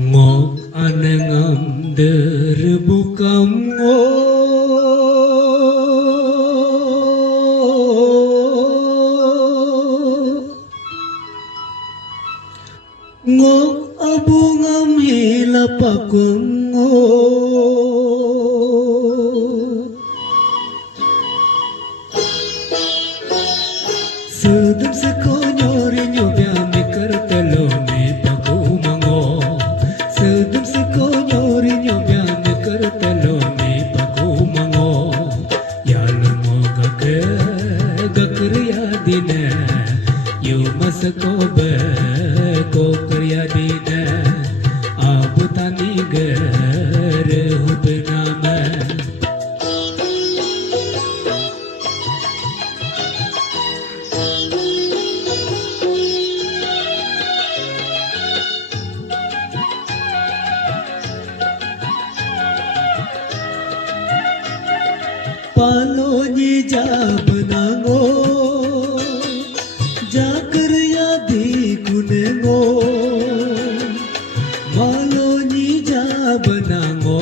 Ngok anengam derbukam ngok abungam hilapakum sedem sekonyori nyobya mikar telome pakumango sedem sekonyori nyobya mikar telome pakumango yalmo gakriya dine yu maskobe ko kriya dine abutani gar hubnama पालोनी जा बनागो जाकर यादी कुनेगो पालोनी जा बनागो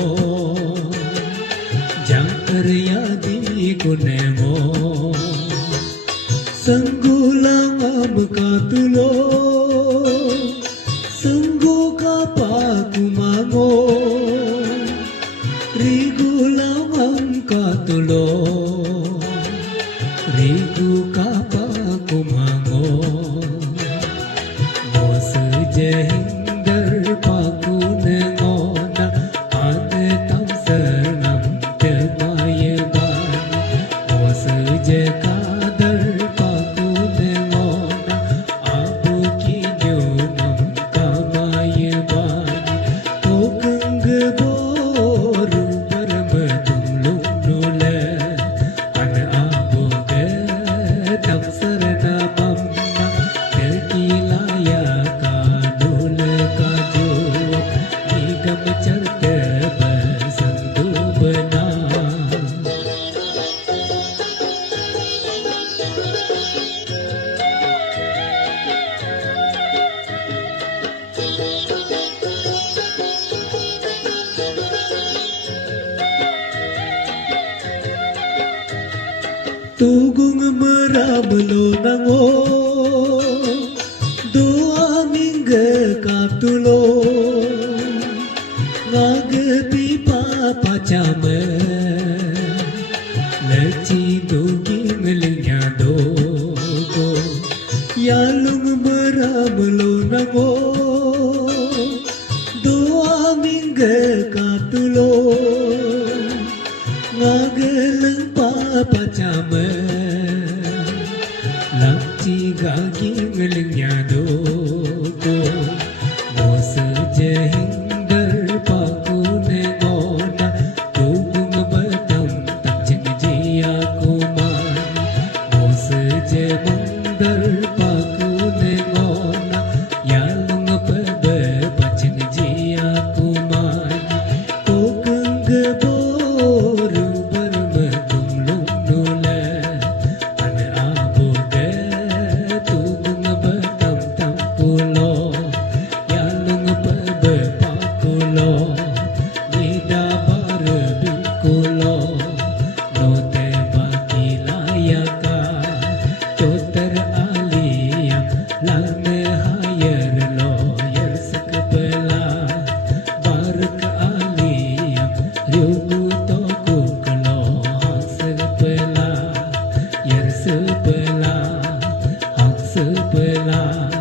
जाकर यादी कुनेगो संगुलांगम का तुलो संगो का पाकुमागो Rigulamam katulo Rigu kapa kumango Mos jehindar paku nengona Ade tam sernam termayeban Mos jekadar paku nengona Abu kinyunam kamayeban Kokeng boru Tugung merablo nango doa minggu katulo ngag pipa pacame leci dugi melinya dogo yalung merablo nango doa minggu katulo ngagelang pacame lakci gagi ngelingnya dogo mos jehindar paku nengona tugung batam taceng jia kuman mos jemandar paku nengona yalung pebe paceng jia kuman kokeng geboru sebelah, hak sebelah.